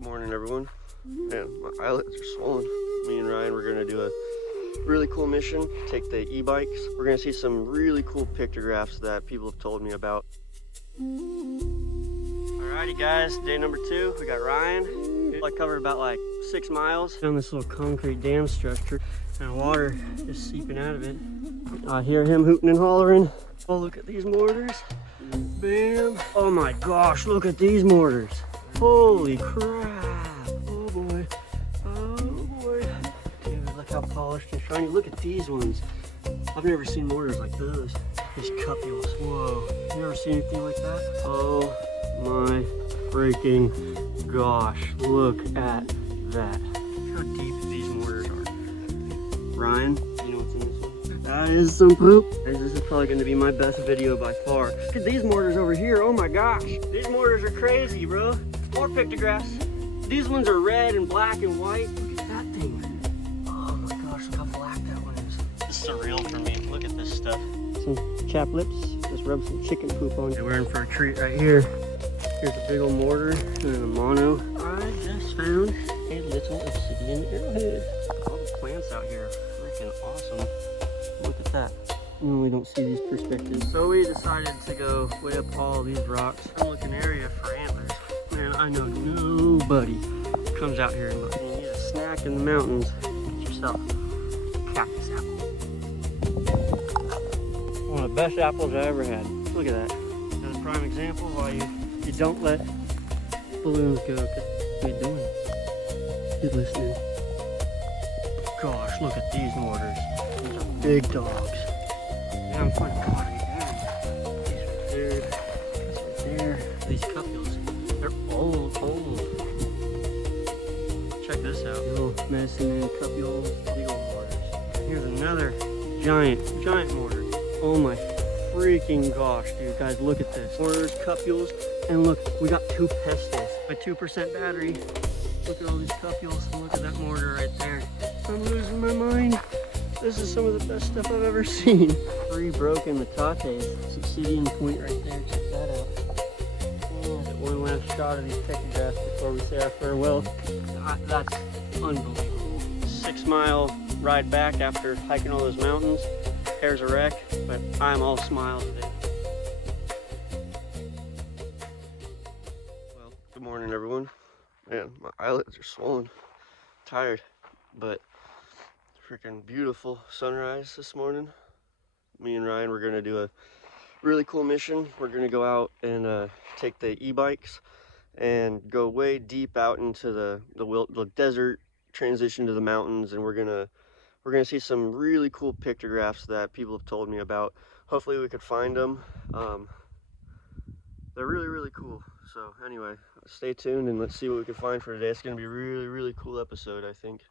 Good morning, everyone. Man, my eyelids are swollen. Me and Ryan, we're gonna do a really cool mission, take the e-bikes. We're gonna see some really cool pictographs that people have told me about. Alrighty guys, day number 2, we got Ryan. I covered about like 6 miles. Found this little concrete dam structure and water just seeping out of it. I hear him hooting and hollering. Oh, look at these mortars. Bam. Oh my gosh, look at these mortars. Holy crap. Oh boy. Oh boy. Dude, look how polished and shiny. Look at these ones. I've never seen mortars like those. These cupules. Whoa. You ever seen anything like that? Oh my freaking gosh. Look at that. Look how deep these mortars are. Ryan, you know what's in this one? That is some poop. This is probably going to be my best video by far. Look at these mortars over here. Oh my gosh. These mortars are crazy, bro. More pictographs. These ones are red and black and white. Look at that thing. Oh my gosh, look how black that one is. This is surreal for me. Look at this stuff. Some chap lips. Just rub some chicken poop on. We're in for a treat right here. Here's a big old mortar and a mono. I just found a little obsidian arrowhead. All the plants out here are freaking awesome. Look at that. You normally don't see these perspectives. So we decided to go way up all these rocks. I'm looking area for antlers. Man, I know nobody comes out here and looks. You need a snack in the mountains. Get yourself a cactus apple. One of the best apples I ever had. Look at that. That's a prime example of why you don't let balloons go. What are you doing? You're listening. Gosh, look at these mortars. These are big dogs. Yeah, I'm finding pottery there. These right there. This right there. These cupules. They're old. Check this out. Little medicine man cupules. Big old mortars. Here's another giant mortar. Oh my freaking gosh, dude. Guys, look at this. Mortars, cupules, and look, we got 2 pestos. My 2% battery. Look at all these cupules, and look at that mortar right there. I'm losing my mind. This is some of the best stuff I've ever seen. 3 broken metates. Obsidian point right there. Check that out. Oh, one last shot of these pictographs before we say our farewell. That's unbelievable. 6-mile ride back after hiking all those mountains. Hair's a wreck, but I'm all smiles today. Well, good morning, everyone. Man, my eyelids are swollen. Tired, but freaking beautiful sunrise this morning. Me and Ryan, we're gonna do a really cool mission. We're gonna go out and take the e-bikes and go way deep out into the desert, transition to the mountains, and we're gonna see some really cool pictographs that people have told me about. Hopefully we could find them. They're really cool. So anyway, stay tuned and let's see what we can find for today. It's gonna be a really cool episode, I think.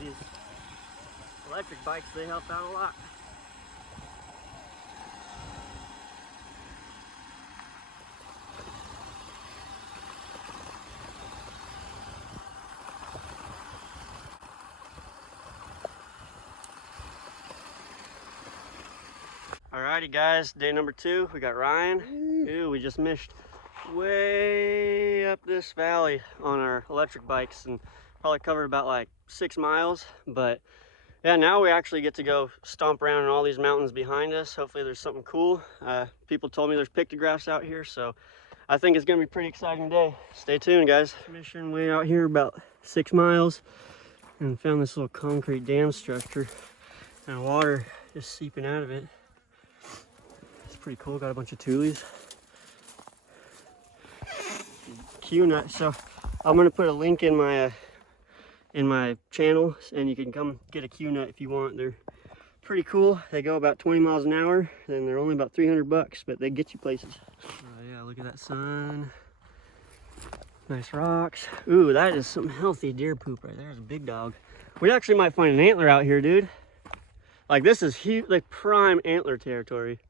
These electric bikes, they help out a lot. Alrighty guys, day number 2, we got Ryan. Ooh, we just missed way up this valley on our electric bikes and probably covered about like 6 miles, but yeah, now we actually get to go stomp around in all these mountains behind us. Hopefully there's something cool. People told me there's pictographs out here, so I think it's gonna be a pretty exciting day. Stay tuned, guys. Mission way out here about 6 miles and found this little concrete dam structure and water just seeping out of it. It's pretty cool. Got a bunch of tules. Qnut. So I'm gonna put a link in my channel, and you can come get a Qnut if you want. They're pretty cool. They go about 20 miles an hour, and they're only about $300, but they get you places. Oh yeah, look at that sun. Nice rocks. Ooh, that is some healthy deer poop right there. There's a big dog. We actually might find an antler out here, dude. Like, this is huge, like prime antler territory.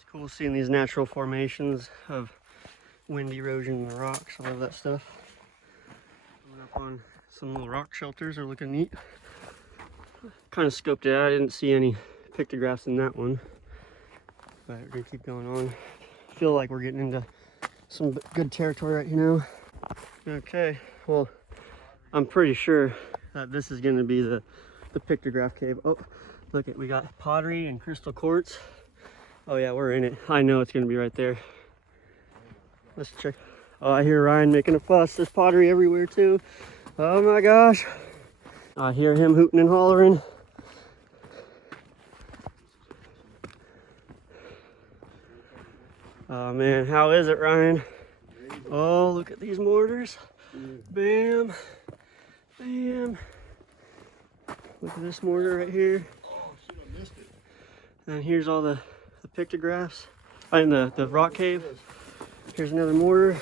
It's cool seeing these natural formations of wind erosion in the rocks. I love that stuff. Coming up on some little rock shelters are looking neat. Kind of scoped it out. I didn't see any pictographs in that one, but we're gonna keep going on. I feel like we're getting into some good territory right here now. Okay, well, I'm pretty sure that this is gonna be the pictograph cave. Oh, look it, we got pottery and crystal quartz. Oh yeah, we're in it. I know it's gonna be right there. Let's check. Oh, I hear Ryan making a fuss. There's pottery everywhere too. Oh my gosh. I hear him hooting and hollering. Oh man, how is it, Ryan? Oh, look at these mortars. Bam, bam. Look at this mortar right here. Oh shit, I missed it. And here's all the pictographs in the rock cave. Here's another mortar.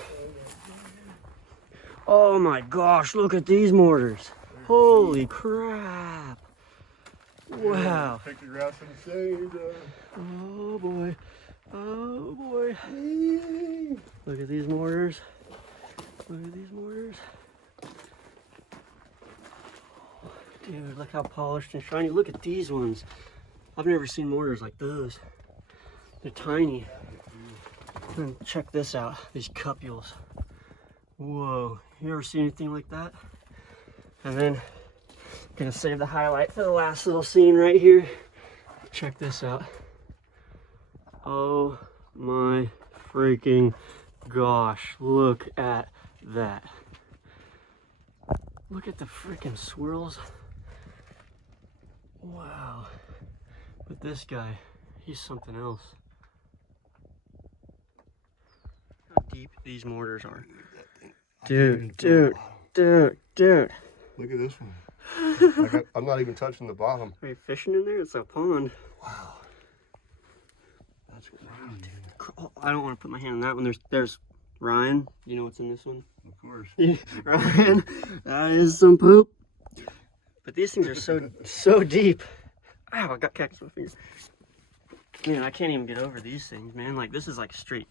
Oh my gosh, look at these mortars. Holy crap. Wow. Pictographs insane. Oh boy. Oh boy. Look at these mortars. Look at these mortars. Dude, look how polished and shiny. Look at these ones. I've never seen mortars like those. They're tiny. And check this out, these cupules. Whoa, you ever seen anything like that? And then, gonna save the highlight for the last little scene right here. Check this out. Oh my freaking gosh, look at that. Look at the freaking swirls. Wow. But this guy, he's something else. How deep these mortars are. Dude. Look at this one. I'm not even touching the bottom. Are you fishing in there? It's a pond. Wow. That's crazy. Oh, I don't want to put my hand on that one. There's Ryan. You know what's in this one? Of course. Ryan, that is some poop. But these things are so deep. Ow, I got cactus on my finger. Man, I can't even get over these things, man. Like, this is like straight.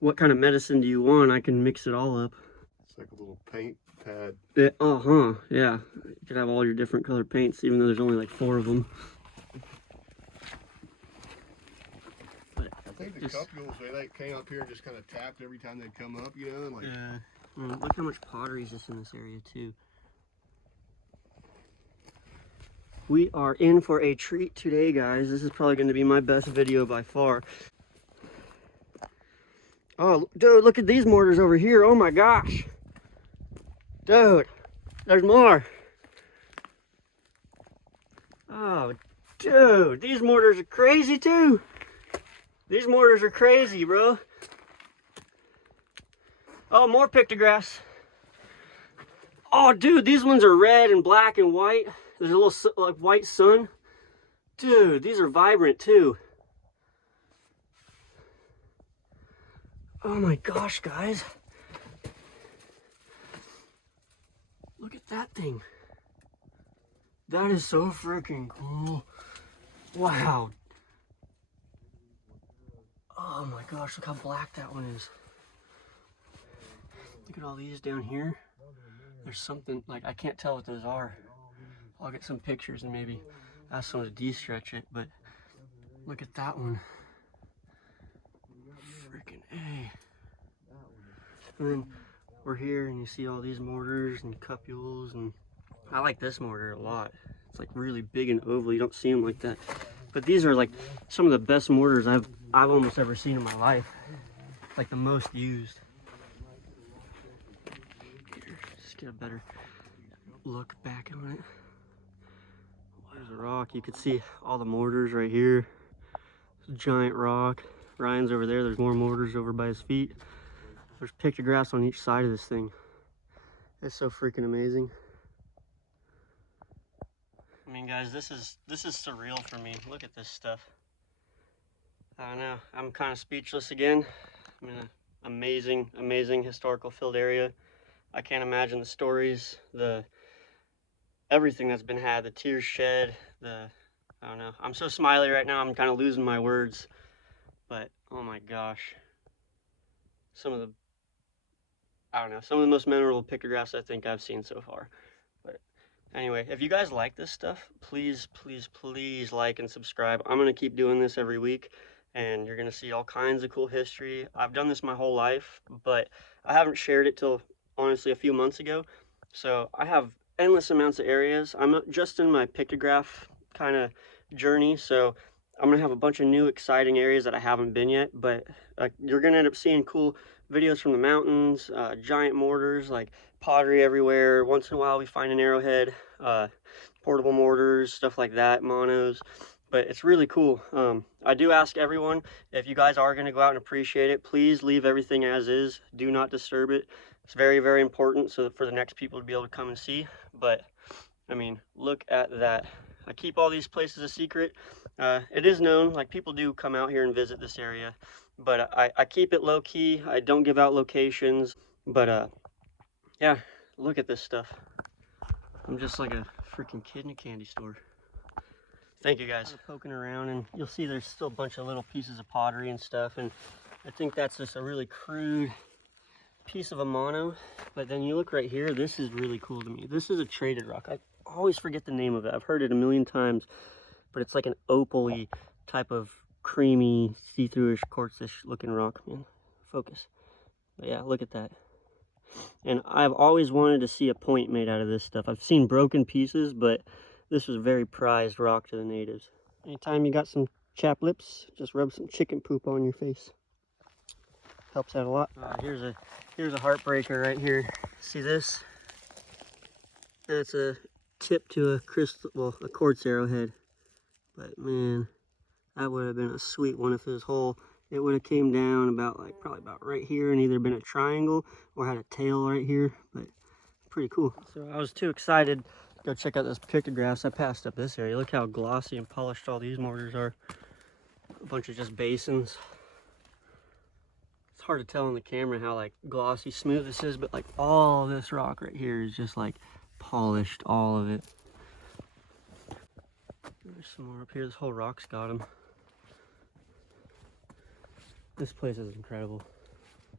What kind of medicine do you want? I can mix it all up. It's like a little paint pad. Yeah. You could have all your different colored paints, even though there's only like 4 of them. But I think the cupules, they came up here and just kind of tapped every time they'd come up, you know? And like, yeah. Look how much pottery is just in this area, too. We are in for a treat today, guys. This is probably going to be my best video by far. Oh, dude, look at these mortars over here. Oh my gosh. Dude, there's more. Oh, dude, these mortars are crazy too. These mortars are crazy, bro. Oh, more pictographs. Oh, dude, these ones are red and black and white. There's a little like white sun. Dude, these are vibrant too. Oh my gosh, guys. Look at that thing. That is so freaking cool. Wow. Oh my gosh, look how black that one is. Look at all these down here. There's something, like, I can't tell what those are. I'll get some pictures and maybe ask someone to de-stretch it, but look at that one. Freaking A. And then we're here and you see all these mortars and cupules, and I like this mortar a lot. It's like really big and oval. You don't see them like that. But these are like some of the best mortars I've almost ever seen in my life. Like the most used. Here, just get a better look back on it. There's a rock. You can see all the mortars right here. It's a giant rock. Ryan's over there. There's more mortars over by his feet. There's pictographs on each side of this thing. It's so freaking amazing. I mean, guys, this is surreal for me. Look at this stuff. I don't know. I'm kind of speechless again. I'm in an amazing historical filled area. I can't imagine the stories, everything that's been had, the tears shed, I don't know. I'm so smiley right now. I'm kind of losing my words. But Oh my gosh. Some of the, I don't know, some of the most memorable pictographs I think I've seen so far. But anyway, if you guys like this stuff, please, please, please like and subscribe. I'm going to keep doing this every week, and you're going to see all kinds of cool history. I've done this my whole life, but I haven't shared it till, honestly, a few months ago. So I have endless amounts of areas. I'm just in my pictograph kind of journey, so I'm going to have a bunch of new exciting areas that I haven't been yet, but you're going to end up seeing cool videos from the mountains, giant mortars, like pottery everywhere. Once in a while we find an arrowhead, portable mortars, stuff like that, monos. But it's really cool. I do ask everyone, if you guys are going to go out and appreciate it, please leave everything as is. Do not disturb it. It's very, very important so that for the next people to be able to come and see. But I mean, look at that. I keep all these places a secret. It is known, like people do come out here and visit this area, but I keep it low key. I don't give out locations, but yeah, look at this stuff. I'm just like a freaking kid in a candy store. Thank you guys. Poking around, and you'll see there's still a bunch of little pieces of pottery and stuff, and I think that's just a really crude piece of a mono. But then you look right here, this is really cool to me. This is a traded rock. I always forget the name of it. I've heard it a million times, but it's like an opal-y type of creamy, see-through-ish, quartz-ish looking rock, man. Focus. But yeah, look at that. And I've always wanted to see a point made out of this stuff. I've seen broken pieces, but this was a very prized rock to the natives. Anytime you got some chapped lips, just rub some chicken poop on your face. Helps out a lot. Here's a heartbreaker right here. See this? That's a tip to a crystal, well, a quartz arrowhead. But man, that would have been a sweet one if it was whole. It would have came down about like probably about right here and either been a triangle or had a tail right here. But pretty cool. So I was too excited to go check out those pictographs. I passed up this area. Look how glossy and polished all these mortars are. A bunch of just basins. It's hard to tell on the camera how like glossy smooth this is, but like all this rock right here is just like polished, all of it. There's some more up here. This whole rock's got them. This place is incredible.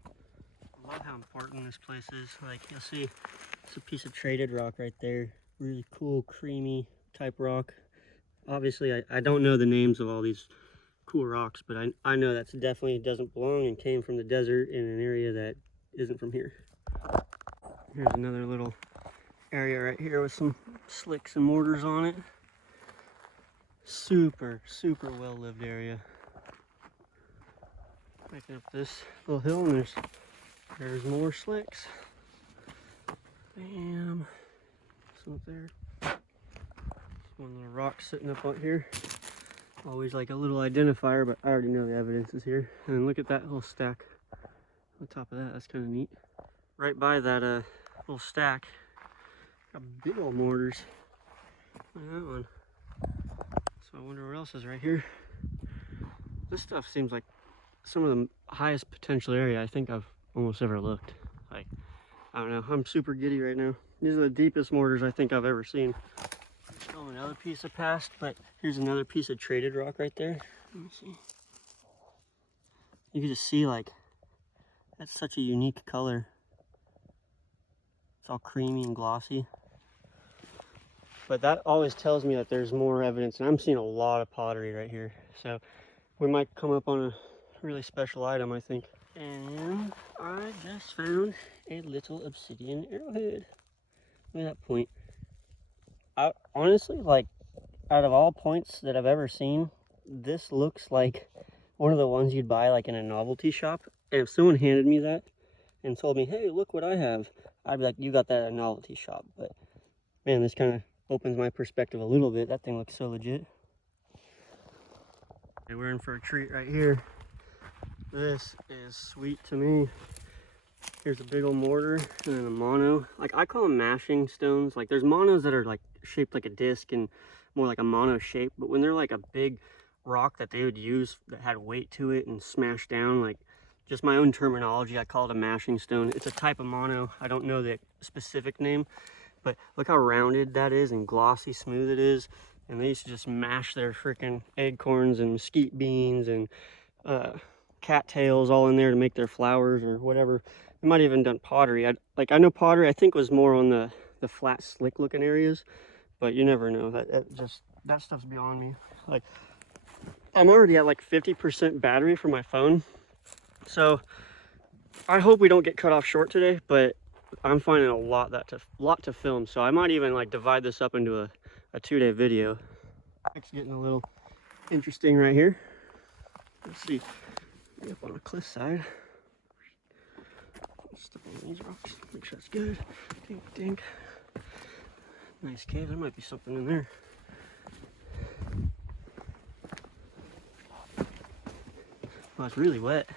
I love how important this place is. Like you'll see, it's a piece of traded rock right there. Really cool, creamy type rock. Obviously, I don't know the names of all these cool rocks, but I know that's definitely doesn't belong and came from the desert in an area that isn't from here. Here's another little area right here with some slicks and mortars on it. Super, super well-lived area. Hiking up this little hill, and there's more slicks. Bam. Some up there. One little rock sitting up out here. Always like a little identifier, but I already know the evidence is here. And then look at that little stack on top of that. That's kind of neat. Right by that little stack, got big old mortars. Look at that one. So I wonder what else is right here. This stuff seems like some of the highest potential area I think I've almost ever looked. Like, I don't know, I'm super giddy right now. These are the deepest mortars I think I've ever seen. Still another piece I passed, but here's another piece of traded rock right there. Let me see. You can just see like, that's such a unique color. It's all creamy and glossy. But that always tells me that there's more evidence, and I'm seeing a lot of pottery right here. So we might come up on a really special item, I think. And I just found a little obsidian arrowhead. Look at that point. Honestly, like, out of all points that I've ever seen, this looks like one of the ones you'd buy like in a novelty shop. And if someone handed me that and told me, hey, look what I have, I'd be like, you got that at a novelty shop. But man, this kind of opens my perspective a little bit. That thing looks so legit. Okay, we're in for a treat right here. This is sweet to me. Here's a big old mortar and then a mono. Like, I call them mashing stones. Like, there's monos that are like shaped like a disc and more like a mono shape, but when they're like a big rock that they would use that had weight to it and smash down, like, just my own terminology, I call it a mashing stone. It's a type of mono. I don't know the specific name, but look how rounded that is and glossy smooth it is. And they used to just mash their freaking acorns and mesquite beans and cattails all in there to make their flowers or whatever. They might have even done pottery. I know pottery I think was more on the flat slick looking areas, but you never know. That stuff's beyond me. Like, I'm already at like 50% battery for my phone, so I hope we don't get cut off short today, but I'm finding a lot to film, so I might even like divide this up into a 2-day video. It's getting a little interesting right here. Let's see, up on a cliffside. Step on these rocks, make sure that's good. Dink, dink. Nice cave. There might be something in there. Oh, it's really wet.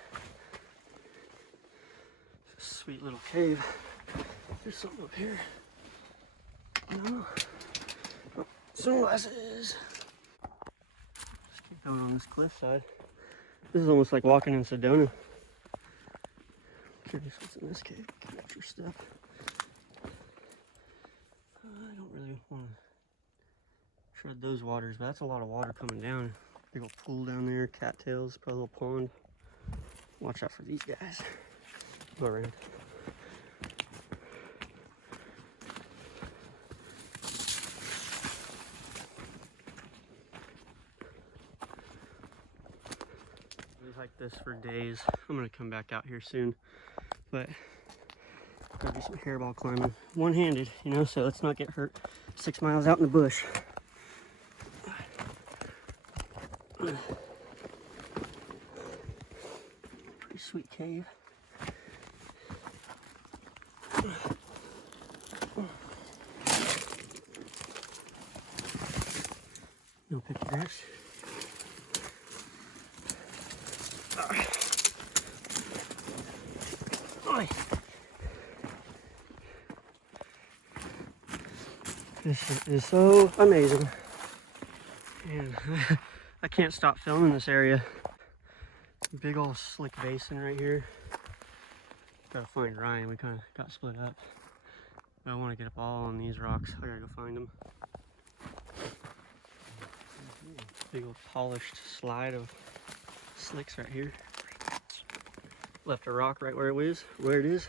It's a sweet little cave. There's something up here. No. Oh, sunglasses. Just keep going on this cliffside. This is almost like walking in Sedona. Curious what's in this cave. Watch your step. I don't really want to tread those waters, but that's a lot of water coming down. Big old pool down there, cattails, probably a little pond. Watch out for these guys. Go around. We hiked this for days. I'm gonna come back out here soon, but gotta do some hairball climbing, one-handed, you know, so let's not get hurt 6 miles out in the bush. Pretty sweet cave. No pictographs. This is so amazing, and I can't stop filming this area. Big old slick basin right here. Gotta find Ryan. We kind of got split up. But I want to get up all on these rocks. I gotta go find them. Big old polished slide of slicks right here. Left a rock right where it is.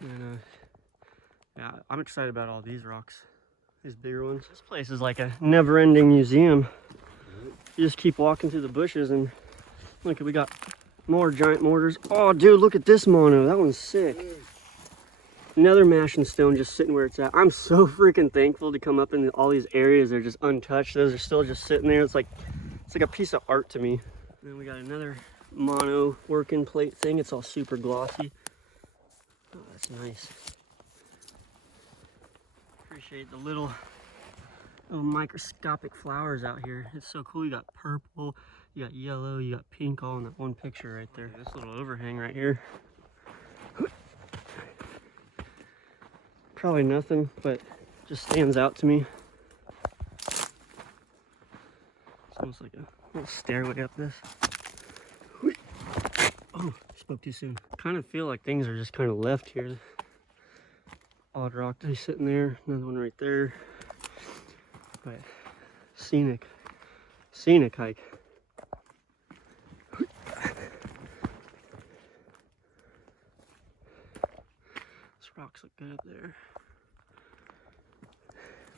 And yeah, I'm excited about all these rocks, these bigger ones. This place is like a never-ending museum. You just keep walking through the bushes and look, we got more giant mortars. Oh, dude, look at this mono. That one's sick. Another mashing stone just sitting where it's at. I'm so freaking thankful to come up in all these areas. They're just untouched. Those are still just sitting there. It's like a piece of art to me. And then we got another mono working plate thing. It's all super glossy. Oh, that's nice. Appreciate the little microscopic flowers out here. It's so cool. You got purple, you got yellow, you got pink all in that one picture right there. This little overhang right here. Probably nothing, but just stands out to me. It's almost like a little stairway up this. Oh, spoke too soon. Kind of feel like things are just kind of left here. Odd rock just sitting there, another one right there. But scenic hike. These rocks look good up there.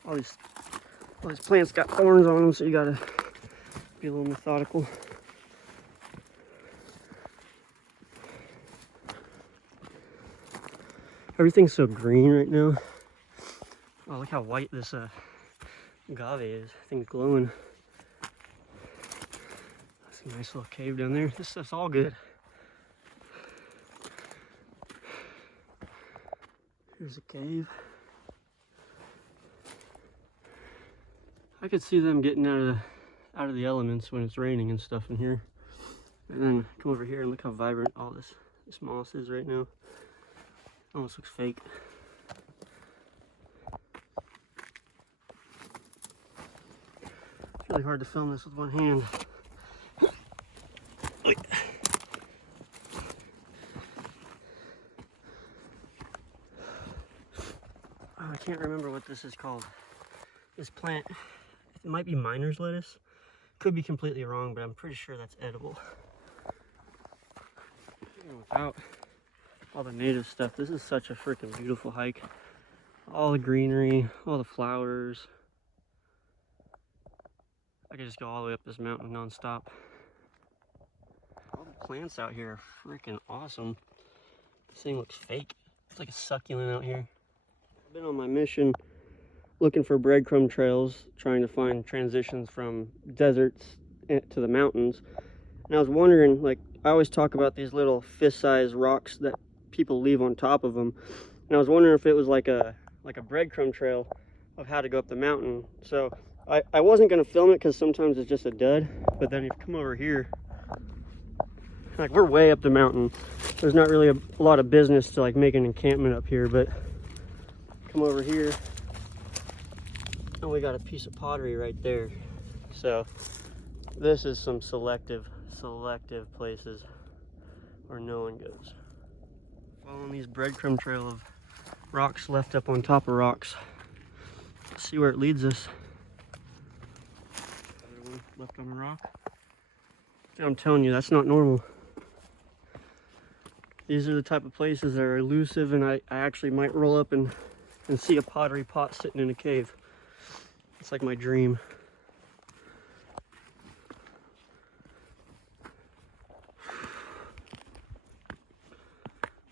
All these plants got thorns on them, so you gotta be a little methodical. Everything's so green right now. Oh, look how white this agave is. Thing's glowing. That's a nice little cave down there. This stuff's all good. Here's a cave. I could see them getting out of the elements when it's raining and stuff in here. And then come over here and look how vibrant all this moss is right now. Almost looks fake. It's really hard to film this with one hand. I can't remember what this is called. This plant, it might be miner's lettuce. Could be completely wrong, but I'm pretty sure that's edible. Even without all the native stuff, this is such a freaking beautiful hike. All the greenery, all the flowers. I could just go all the way up this mountain non-stop. All the plants out here are freaking awesome. This thing looks fake. It's like a succulent out here. I've been on my mission looking for breadcrumb trails, trying to find transitions from deserts to the mountains. And I was wondering, like, I always talk about these little fist-sized rocks that people leave on top of them. And I was wondering if it was like a breadcrumb trail of how to go up the mountain. So I wasn't going to film it because sometimes it's just a dud. But then if you come over here, like, we're way up the mountain. There's not really a lot of business to like make an encampment up here, but come over here and we got a piece of pottery right there. So this is some selective places where no one goes. Following these breadcrumb trail of rocks left up on top of rocks. Let's see where it leads us. Another one left on a rock. Dude, I'm telling you, that's not normal. These are the type of places that are elusive, and I actually might roll up and see a pottery pot sitting in a cave. It's like my dream.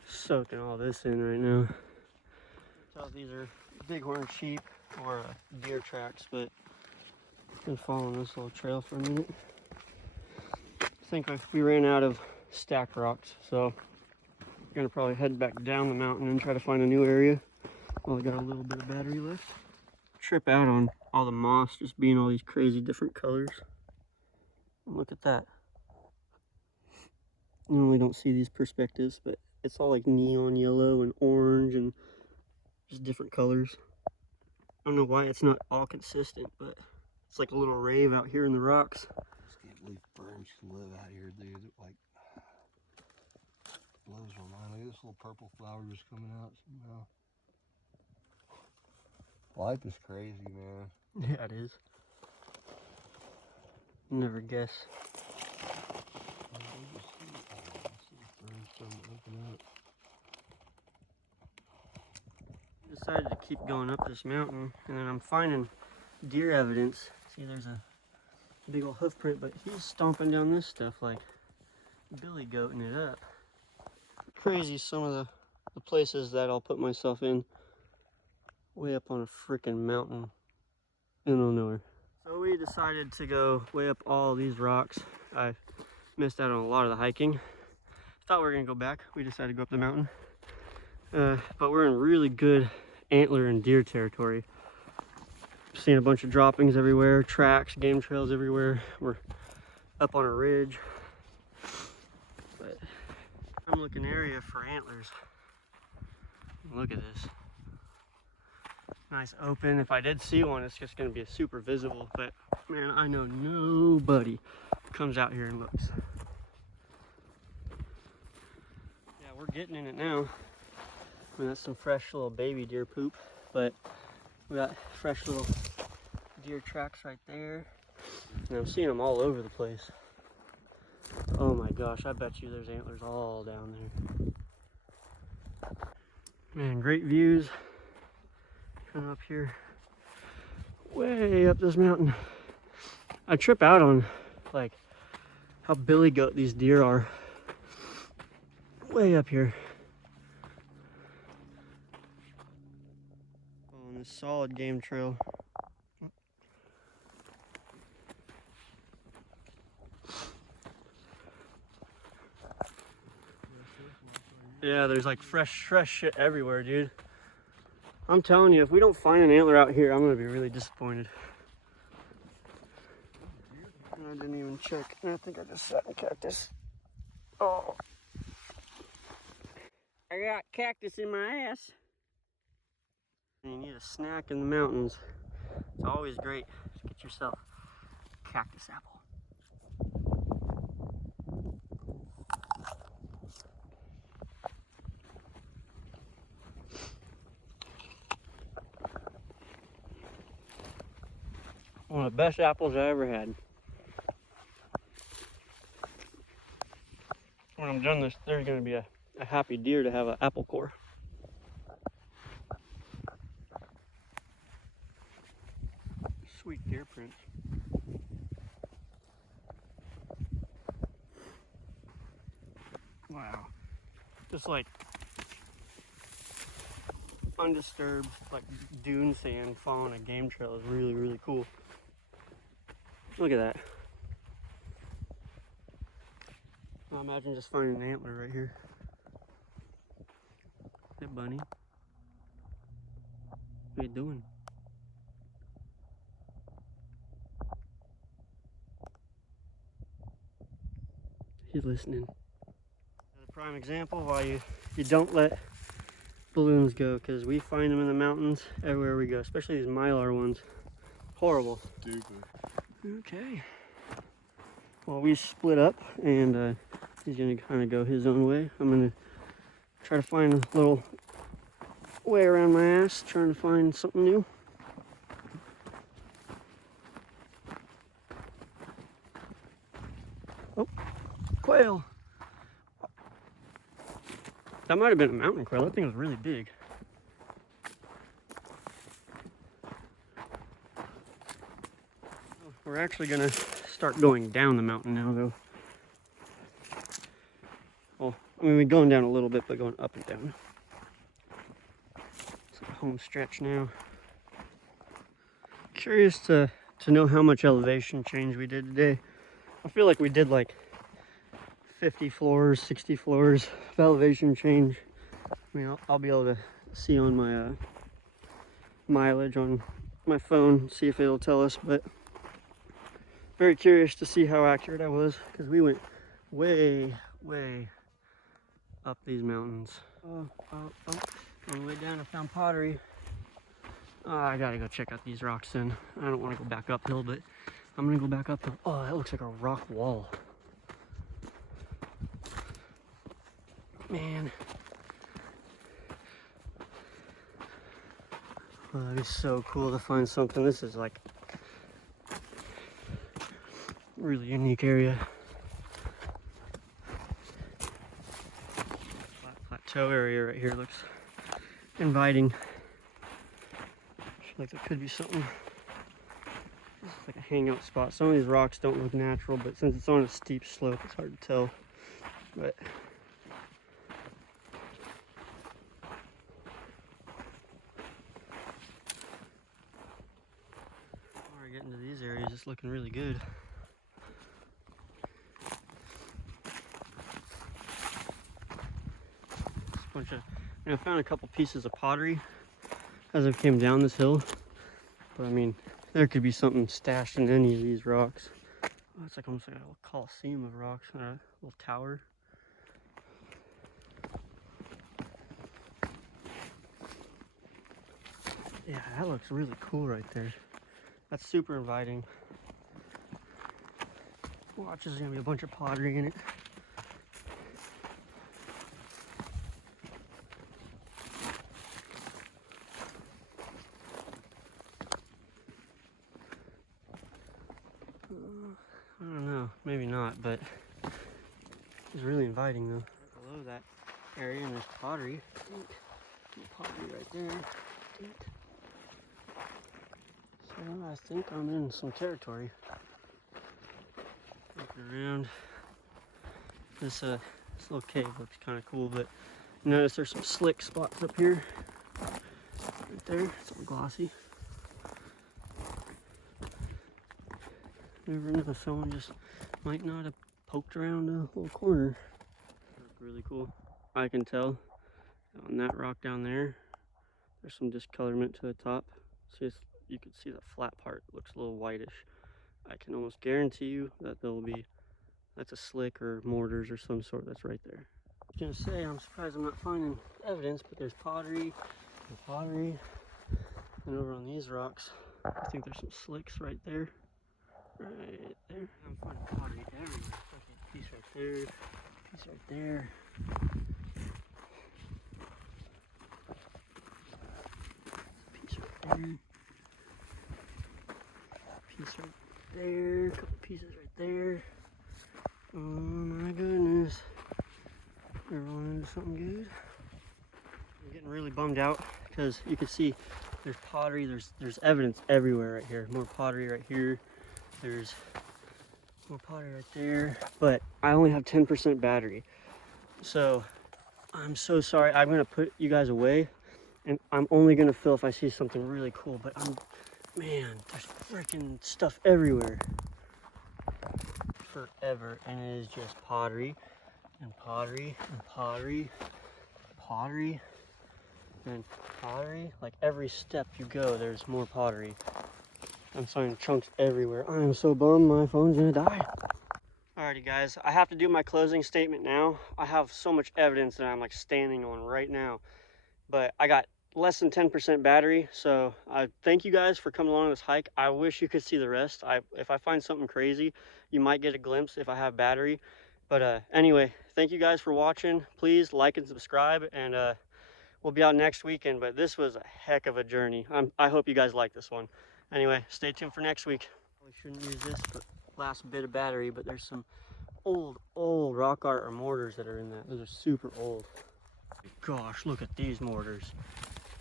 Soaking all this in right now. So these are bighorn sheep or deer tracks, but I've been following this little trail for a minute. I think we ran out of stack rocks, so I'm gonna probably head back down the mountain and try to find a new area while I got a little bit of battery left. Trip out on all the moss just being all these crazy different colors. And look at that. You normally don't see these perspectives, but it's all like neon yellow and orange and just different colors. I don't know why it's not all consistent, but it's like a little rave out here in the rocks. I just can't believe ferns can live out here, dude. It like blows my mind. Look at this little purple flower just coming out somehow. Life is crazy, man. Yeah, it is. Never guess. Decided to keep going up this mountain, and then I'm finding deer evidence. See, there's a big old hoof print, but he's stomping down this stuff like billy goating it up. Crazy some of the places that I'll put myself in. Way up on a freaking mountain in the middle of nowhere. So we decided to go way up all these rocks. I missed out on a lot of the hiking. Thought we were gonna go back. We decided to go up the mountain. But we're in really good antler and deer territory. Seeing a bunch of droppings everywhere, tracks, game trails everywhere. We're up on a ridge. But I'm looking area for antlers. Look at this. Nice open. If I did see one, it's just going to be super visible. But man, I know nobody comes out here and looks. Yeah, we're getting in it now. I mean, that's some fresh little baby deer poop, but we got fresh little deer tracks right there. And I'm seeing them all over the place. Oh my gosh, I bet you there's antlers all down there. Man, great views. Coming up here, way up this mountain. I trip out on like how billy goat these deer are. Way up here. On this solid game trail. Yeah, there's like fresh shit everywhere, dude. I'm telling you, if we don't find an antler out here, I'm gonna be really disappointed. I didn't even check. I think I just sat in cactus. Oh. I got cactus in my ass. You need a snack in the mountains. It's always great to get yourself a cactus apple. One of the best apples I ever had. One when I'm done this, there's gonna be a happy deer to have an apple core. Sweet deer prints. Wow. Just like undisturbed, like dune sand following a game trail is really, really cool. Look at that. Now imagine just finding an antler right here. Hey, bunny. What are you doing? He's listening. Another prime example why you don't let balloons go, because we find them in the mountains everywhere we go, especially these mylar ones. Horrible. Stupid. Okay. Well, we split up, and he's gonna kind of go his own way. I'm gonna try to find a little way around my ass, trying to find something new. Oh, quail. That might have been a mountain quail. That thing was really big. We're actually gonna start going down the mountain now, though. Well, I mean, we're going down a little bit, but going up and down. It's like a home stretch now. Curious to know how much elevation change we did today. I feel like we did like 50 floors, 60 floors of elevation change. I mean, I'll be able to see on my mileage on my phone, see if it'll tell us, but very curious to see how accurate I was, because we went way, way up these mountains. On the way down I found pottery. I gotta go check out these rocks then. I don't want to go back uphill, but I'm gonna go back uphill. Oh, that looks like a rock wall. Man. Oh, that'd be so cool to find something. This is like a really unique area. Plateau area right here looks inviting. I feel like there could be something. This is like a hangout spot. Some of these rocks don't look natural, but since it's on a steep slope, it's hard to tell. But we're getting to these areas, it's looking really good. I found a couple pieces of pottery as I came down this hill, but I mean, there could be something stashed in any of these rocks. Oh, it's like almost like a little coliseum of rocks, a little tower. Yeah, that looks really cool right there. That's super inviting. Watch, there's gonna be a bunch of pottery in it. I don't know, maybe not, but it's really inviting though. Below that area, and there's pottery. Pottery right there. So I think I'm in some territory. Looking around. This little cave looks kind of cool, but notice there's some slick spots up here. Right there, some glossy. Never know, someone just might not have poked around a little corner. That's really cool. I can tell on that rock down there, there's some discolorment to the top. See, you can see the flat part looks a little whitish. I can almost guarantee you that that's a slick or mortars or some sort that's right there. I was gonna say, I'm surprised I'm not finding evidence, but there's pottery and pottery. And over on these rocks, I think there's some slicks right there. Right there. I'm finding pottery everywhere. Okay, piece right there, piece right there. Piece right there. Piece right there. A couple pieces right there. Oh my goodness. We're rolling into something good. I'm getting really bummed out because you can see there's pottery, there's evidence everywhere right here. More pottery right here. There's more pottery right there. But I only have 10% battery. So I'm so sorry. I'm gonna put you guys away and I'm only gonna fill if I see something really cool. But man, there's freaking stuff everywhere. Forever, and it is just pottery and pottery and pottery, pottery and pottery. Like every step you go, there's more pottery. I'm finding chunks everywhere. I am so bummed my phone's gonna die. Alrighty guys, I have to do my closing statement now. I have so much evidence that I'm like standing on right now, but I got less than 10% battery. So I thank you guys for coming along this hike. I wish you could see the rest. If I find something crazy, you might get a glimpse if I have battery. But anyway, thank you guys for watching. Please like and subscribe, and we'll be out next weekend. But this was a heck of a journey. I hope you guys like this one. Anyway, stay tuned for next week. Probably shouldn't use this but last bit of battery, but there's some old rock art or mortars that are in that. Those are super old. Gosh, look at these mortars.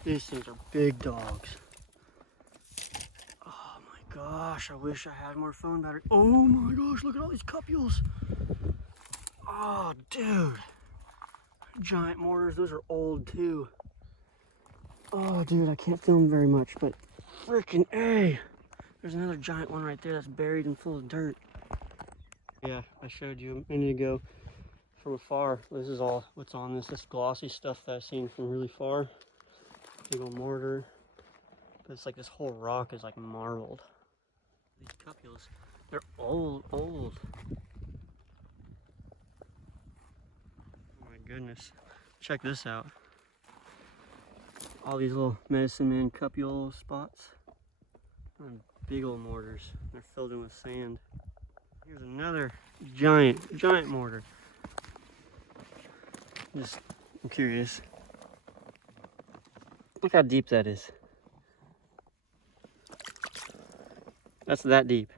These things are big dogs. Oh my gosh, I wish I had more phone battery. Oh my gosh, look at all these cupules. Oh, dude. Giant mortars, those are old too. Oh, dude, I can't film very much, but freaking A. There's another giant one right there that's buried and full of dirt. Yeah, I showed you a minute ago from afar. This is all what's on this glossy stuff that I've seen from really far. Big old mortar. But it's like this whole rock is like marbled. These cupules, they're old. Oh my goodness. Check this out. All these little medicine man cupule spots. And big old mortars. They're filled in with sand. Here's another giant mortar. I'm curious. Look how deep that is. That's that deep.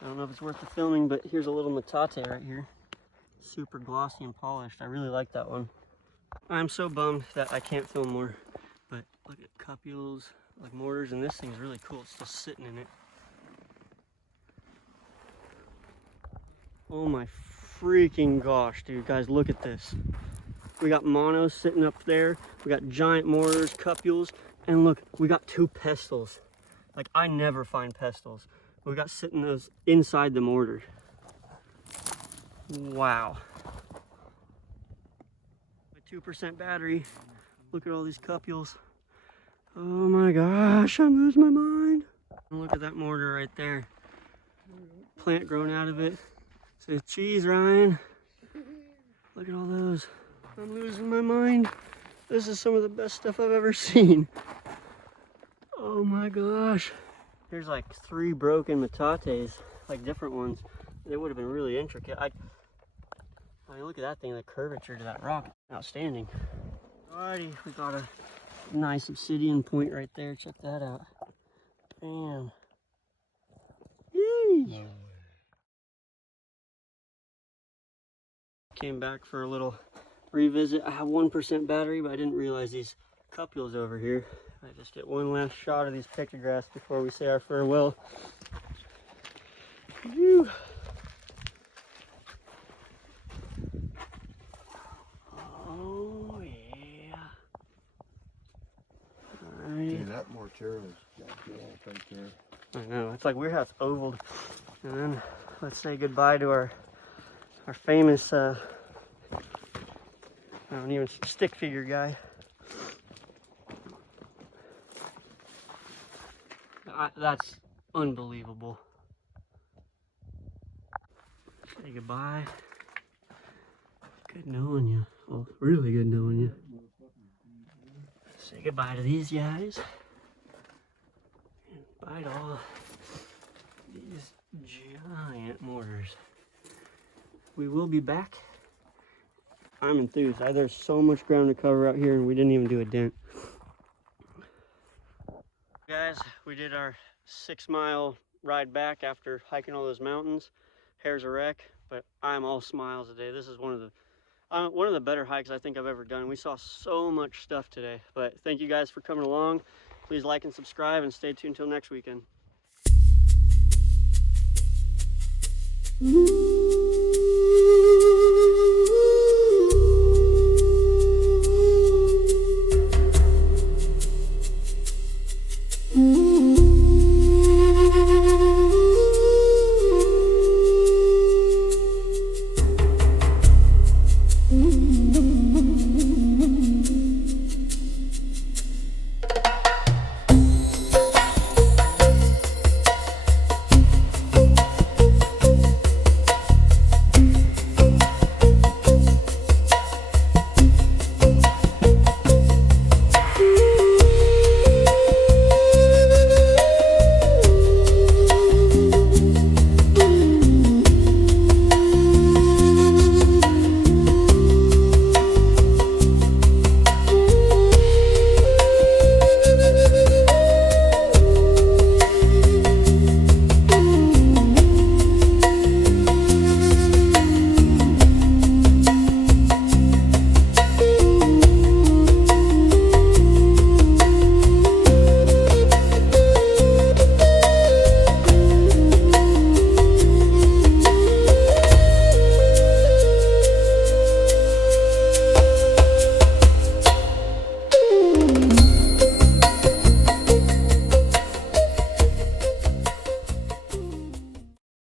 I don't know if it's worth the filming, but here's a little metate right here. Super glossy and polished. I really like that one. I'm so bummed that I can't film more, but look at cupules, like mortars, and this thing's really cool. It's still sitting in it. Oh my freaking gosh, dude. Guys, look at this. We got monos sitting up there. We got giant mortars, cupules, and look, we got 2 pestles. Like, I never find pestles. We got sitting those inside the mortar. Wow. 2% battery. Look at all these cupules. Oh my gosh, I'm losing my mind. Look at that mortar right there. Plant growing out of it. Say cheese, Ryan. Look at all those. I'm losing my mind. This is some of the best stuff I've ever seen. Oh my gosh. Here's like 3 broken metates, like different ones. They would have been really intricate. I mean, look at that thing, the curvature to that rock. Outstanding. Alrighty, we got a nice obsidian point right there. Check that out. Bam. Yee. Came back for a little revisit. I have 1% battery, but I didn't realize these cupules over here. I just get one last shot of these pictographs before we say our farewell. Whew. Oh yeah. Alright. Dude, that mortar is right there. I know, it's like weird how it's ovaled. And then let's say goodbye to our famous I don't even stick figure guy. That's unbelievable. Say goodbye. Good knowing you. Well, really good knowing you. Say goodbye to these guys. And bye to all these giant mortars. We will be back. I'm enthused. There's so much ground to cover out here and we didn't even do a dent. Guys, we did our 6-mile ride back after hiking all those mountains. Hair's a wreck, but I'm all smiles today. This is one of the, One of the better hikes I think I've ever done. We saw so much stuff today, but thank you guys for coming along. Please like and subscribe and stay tuned until next weekend.